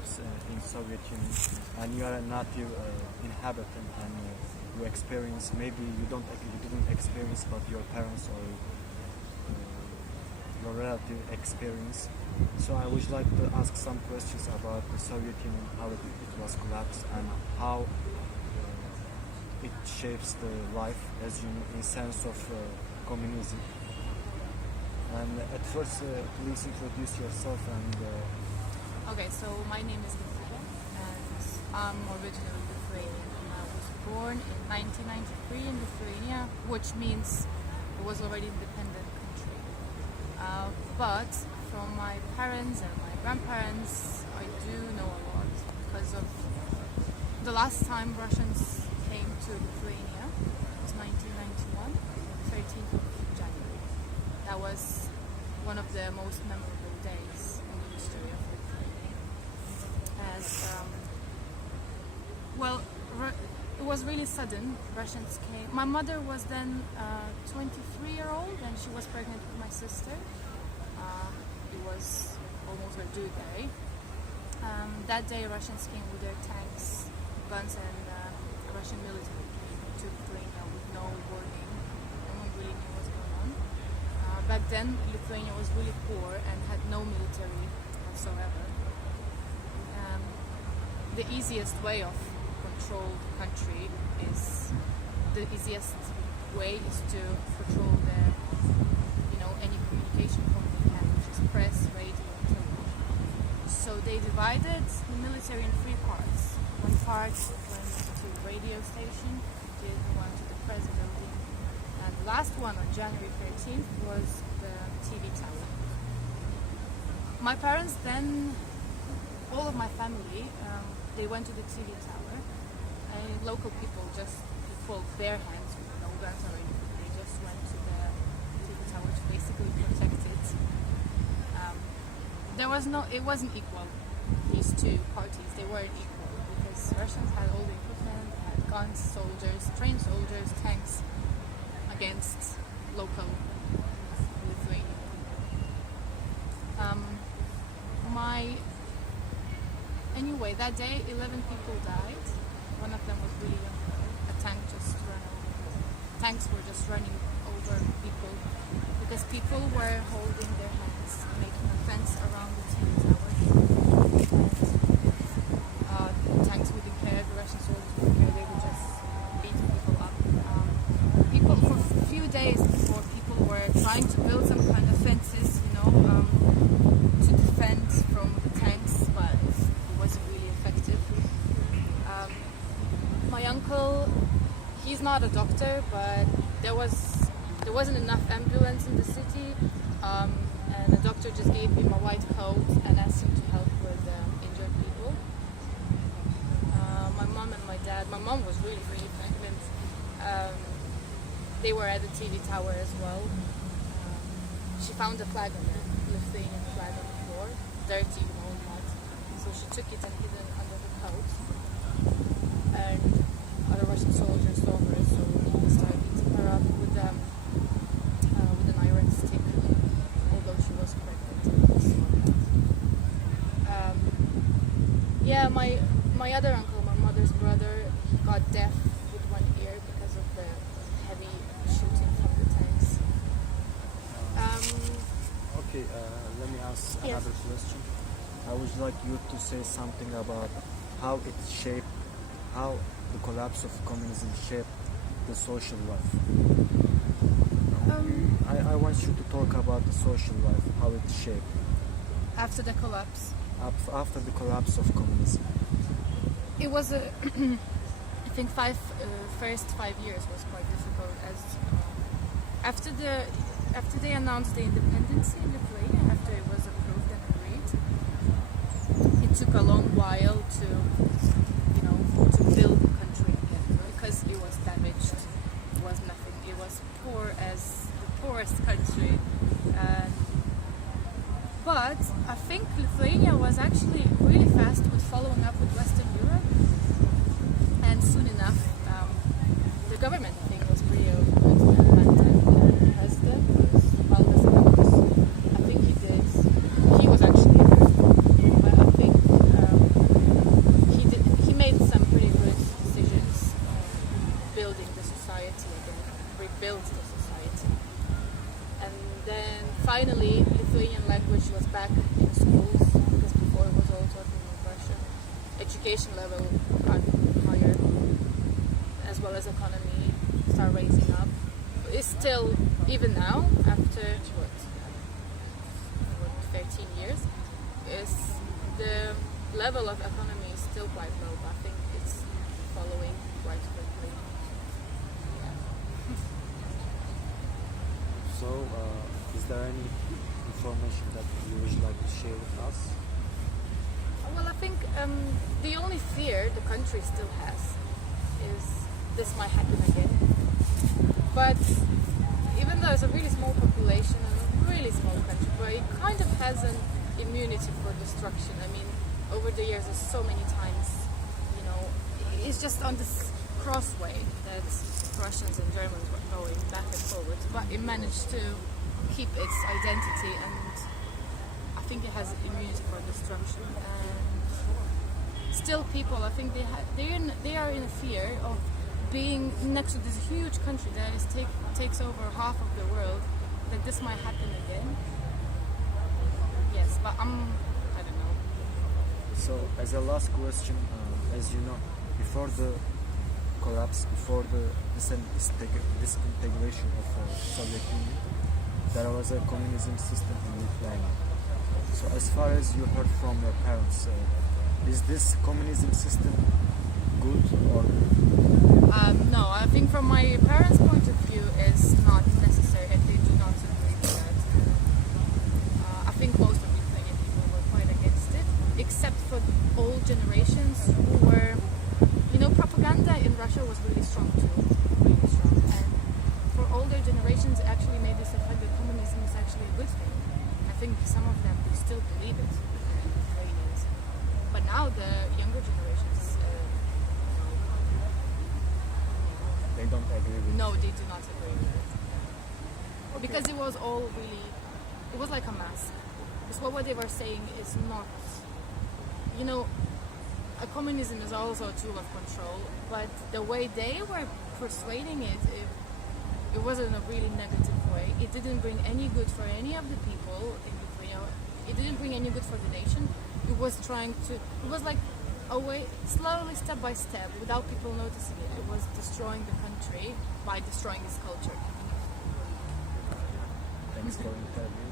collapse in Soviet Union, and you are a native inhabitant, and you experience, maybe you didn't experience, but your parents or your relative experience. So I would like to ask some questions about the Soviet Union, how it was collapsed, and how it shapes the life, as you know, in sense of communism. And at first, please introduce yourself and. Okay, so my name is Lithuania, and I'm originally Lithuanian. And I was born in 1993 in Lithuania, which means it was already independent country. But from my parents and my grandparents, I do know a lot because of the last time Russians came to Lithuania. It was 1991, 13th of January. That was one of the most memorable days in the history of Lithuania. As it was really sudden. Russians came. My mother was then 23-year-old, and she was pregnant with my sister. It was almost her due day. That day, Russians came with their tanks, guns, and Russian military came to Lithuania with no warning. No one really knew what was going on. Back then, Lithuania was really poor and had no military whatsoever. The easiest way of control the country is to control any communication from the can, which is press, radio, and television. So they divided the military in three parts. One part went to the radio station, the other one to the press building, and the last one on January 13th was the TV tower. My parents then, all of my family, they went to the TV tower, and local people just pulled their hands with no guns or anything. They just went to the TV tower to basically protect it. It wasn't equal, these two parties. They weren't equal because Russians had all the equipment, had guns, soldiers, trained soldiers, tanks against local Lithuania. Anyway, that day 11 people died. One of them was really young. Tanks were just running over people because people were holding their hands, making a fence around the TV tower. And tanks wouldn't care, the Russian soldiers wouldn't care, they would just beat people up. People, for a few days before, people were trying to build some kind of fences, to defend from the tanks, but it wasn't really effective. My uncle, he's not a doctor, but there wasn't enough ambulance in the city, and the doctor just gave him a white coat and asked him to help with injured people. My mom and my dad, my mom was really, really pregnant. They were at the TV tower as well. She found a flag on there, Lithuanian flag on the floor, dirty, mud. So she took it and hid it under the coat. And other Russian soldiers saw her, so they started beating her up with an iron stick, although she was pregnant. My other uncle, my mother's brother, he got deaf with one ear because of the heavy shooting from the tanks. Okay, let me ask Yes. another question. I would like you to say something about how the collapse of communism shaped the social life. I want you to talk about the social life, how it shaped. After the collapse. After the collapse of communism. It was I think first 5 years was quite difficult as after they announced the independence in Lithuania, after it was approved and agreed, it took a long while to build the country again because it was damaged. It was nothing. It was poor as the poorest country. But I think Lithuania was actually really fast with following up with Western Europe, and soon enough the government thing was pretty open. And the president was I think he was actually, but I think education level got higher, as well as economy start raising up. It's still, even now, after what 13 years, is the level of economy is still quite low, but I think it's following quite quickly. Yeah. So, is there any information that you would like to share with us? Well, I think the only fear the country still has is this might happen again. But even though it's a really small population and a really small country, but it kind of has an immunity for destruction. I mean, over the years, there's so many times, you know, it's just on this crossway that Russians and Germans were going back and forward, but it managed to keep its identity, and I think it has immunity for destruction. And still, people, I think they are in a fear of being next to this huge country that takes over half of the world, that this might happen again. Yes, but I don't know. So, as a last question, as you know, before the collapse, before the disintegration of the Soviet Union, there was a communism system in Lithuania. So, as far as you heard from your parents, is this communism system good or? No, I think from my parents' point of view, it's not necessary, and they do not agree with that. I think most of Lithuanian people were quite against it, except for old generations who were, you know, propaganda in Russia was really strong too, really strong. And for older generations, it actually made this effect that communism is actually a good thing. I think some of them do still believe it, Lithuanians. But now the younger generations, They don't agree with. no, they do not agree with it. Okay. Because it was all really, it was like a mask. Because what they were saying is not, you know, a communism is also a tool of control, but the way they were persuading it, it was in a really negative way. It didn't bring any good for any of the people in Lithuania. It didn't bring any good for the nation. It was trying to, it was like a way, slowly, step by step, without people noticing it. It was destroying the country by destroying its culture. Thanks for the interview.